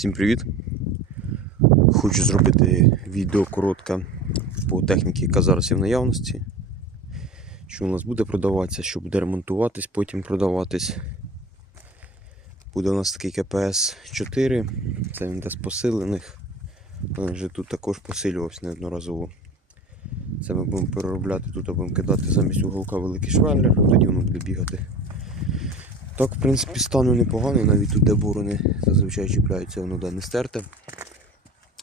Всім привіт! Хочу зробити відео коротке по техніці, яка зараз є в наявності. Що у нас буде продаватися, що буде ремонтуватись, потім продаватись. Буде у нас такий КПС 4, це він де з посилених. Він вже тут також посилювався неодноразово. Це ми будемо переробляти, тут будемо кидати замість уголка великий швеллер, тоді воно буде бігати. Так, в принципі, стану непоганий, навіть тут де борони зазвичай чіпляються, воно де не стерте.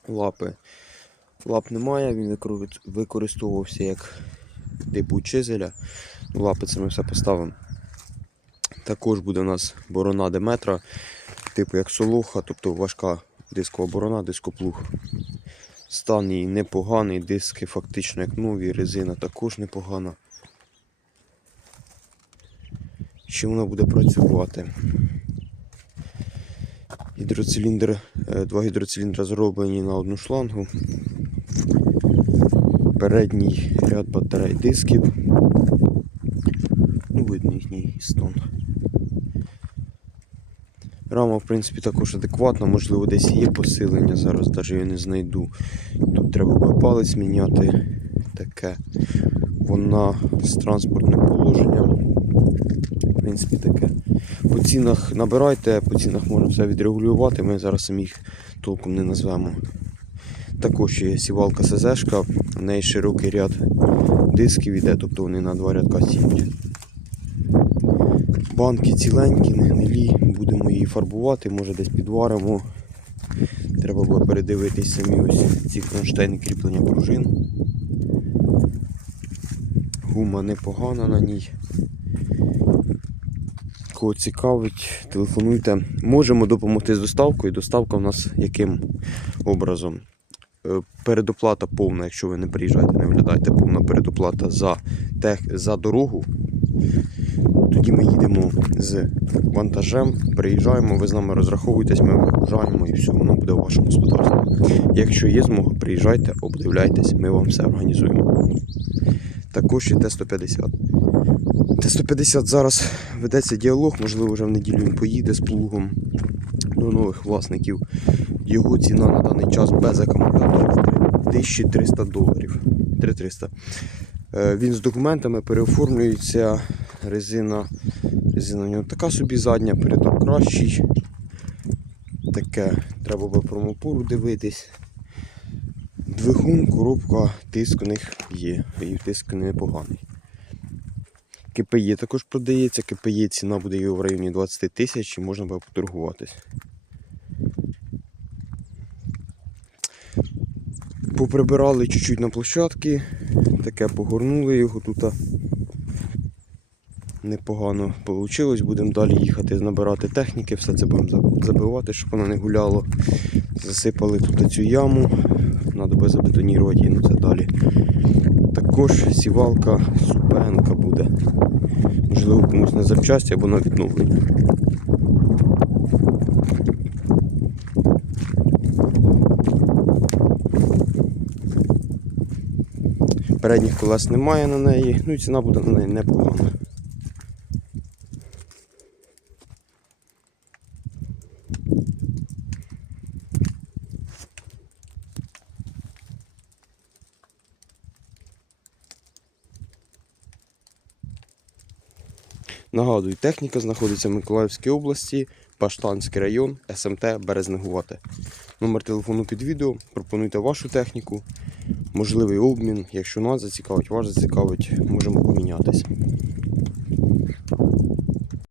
Лапи. Лап немає, він використовувався як типу чизеля. Ну, Лапи це ми все поставимо. Також буде у нас борона Деметра, типу як солоха, тобто важка дискова борона, дископлуг. Стан її непоганий, диски фактично як нові, резина також непогана. Ще вона буде працювати. Гідроциліндр, е, два гідроциліндри зроблені на одну шлангу. Передній ряд батарей дисків. Ну, видно їхній стон. Рама, в принципі, також адекватна, можливо, десь є посилення, зараз навіть я не знайду. Тут треба буде палець міняти. Таке. Вона з транспортним положенням. В принципі, таке. По цінах набирайте, по цінах можна все відрегулювати, ми зараз самі толком не назвемо. Також є сівалка СЗшка, в неї широкий ряд дисків іде, тобто вони на два рядка сіють. Банки ціленькі, не гнилі, будемо її фарбувати, може десь підваримо. Треба буде передивитись самі ось ці кронштейни кріплення пружин. Гума непогана на ній. Кого цікавить, телефонуйте. Можемо допомогти з доставкою. Доставка в нас яким образом? Е, Передоплата повна, якщо ви не приїжджаєте, не виглядаєте, повна передоплата за, тех, за дорогу. Тоді ми їдемо з вантажем, приїжджаємо, ви з нами розраховуєтесь, ми вигружаємо і все, воно буде в вашому господарстві. Якщо є змога, приїжджайте, обдивляйтесь, ми вам все організуємо. Також є Т-150. Т-150 зараз ведеться діалог, можливо, вже в неділю він поїде з плугом до нових власників. Його ціна на даний час без акумулятора 1300 доларів. 3300. Е, Він з документами переоформлюється. Резина, резина у нього така собі задня, передок кращий. Таке, треба би промопору дивитись. Двигун, коробка, тиск у них є. І тиск непоганий. КПЄ також продається, КПЄ ціна буде його в районі 20 тисяч і можна буде поторгуватись. Поприбирали чуть-чуть на площадки, таке погорнули його тут. Непогано вийшло. Будемо далі їхати, набирати техніки, все це будемо забивати, щоб воно не гуляло. Засипали тут цю яму, треба буде забетонірувати її, ну це далі. Також сівалка супенка буде. Можливо, комусь на запчасті або на відновлення. Передніх колес немає на неї, ну і ціна буде на неї непогана. Нагадую, техніка знаходиться в Миколаївській області, Паштанський район, СМТ Березнегувати. Номер телефону під відео. Пропонуйте вашу техніку, можливий обмін. Якщо нас зацікавить, вас зацікавить, можемо помінятись.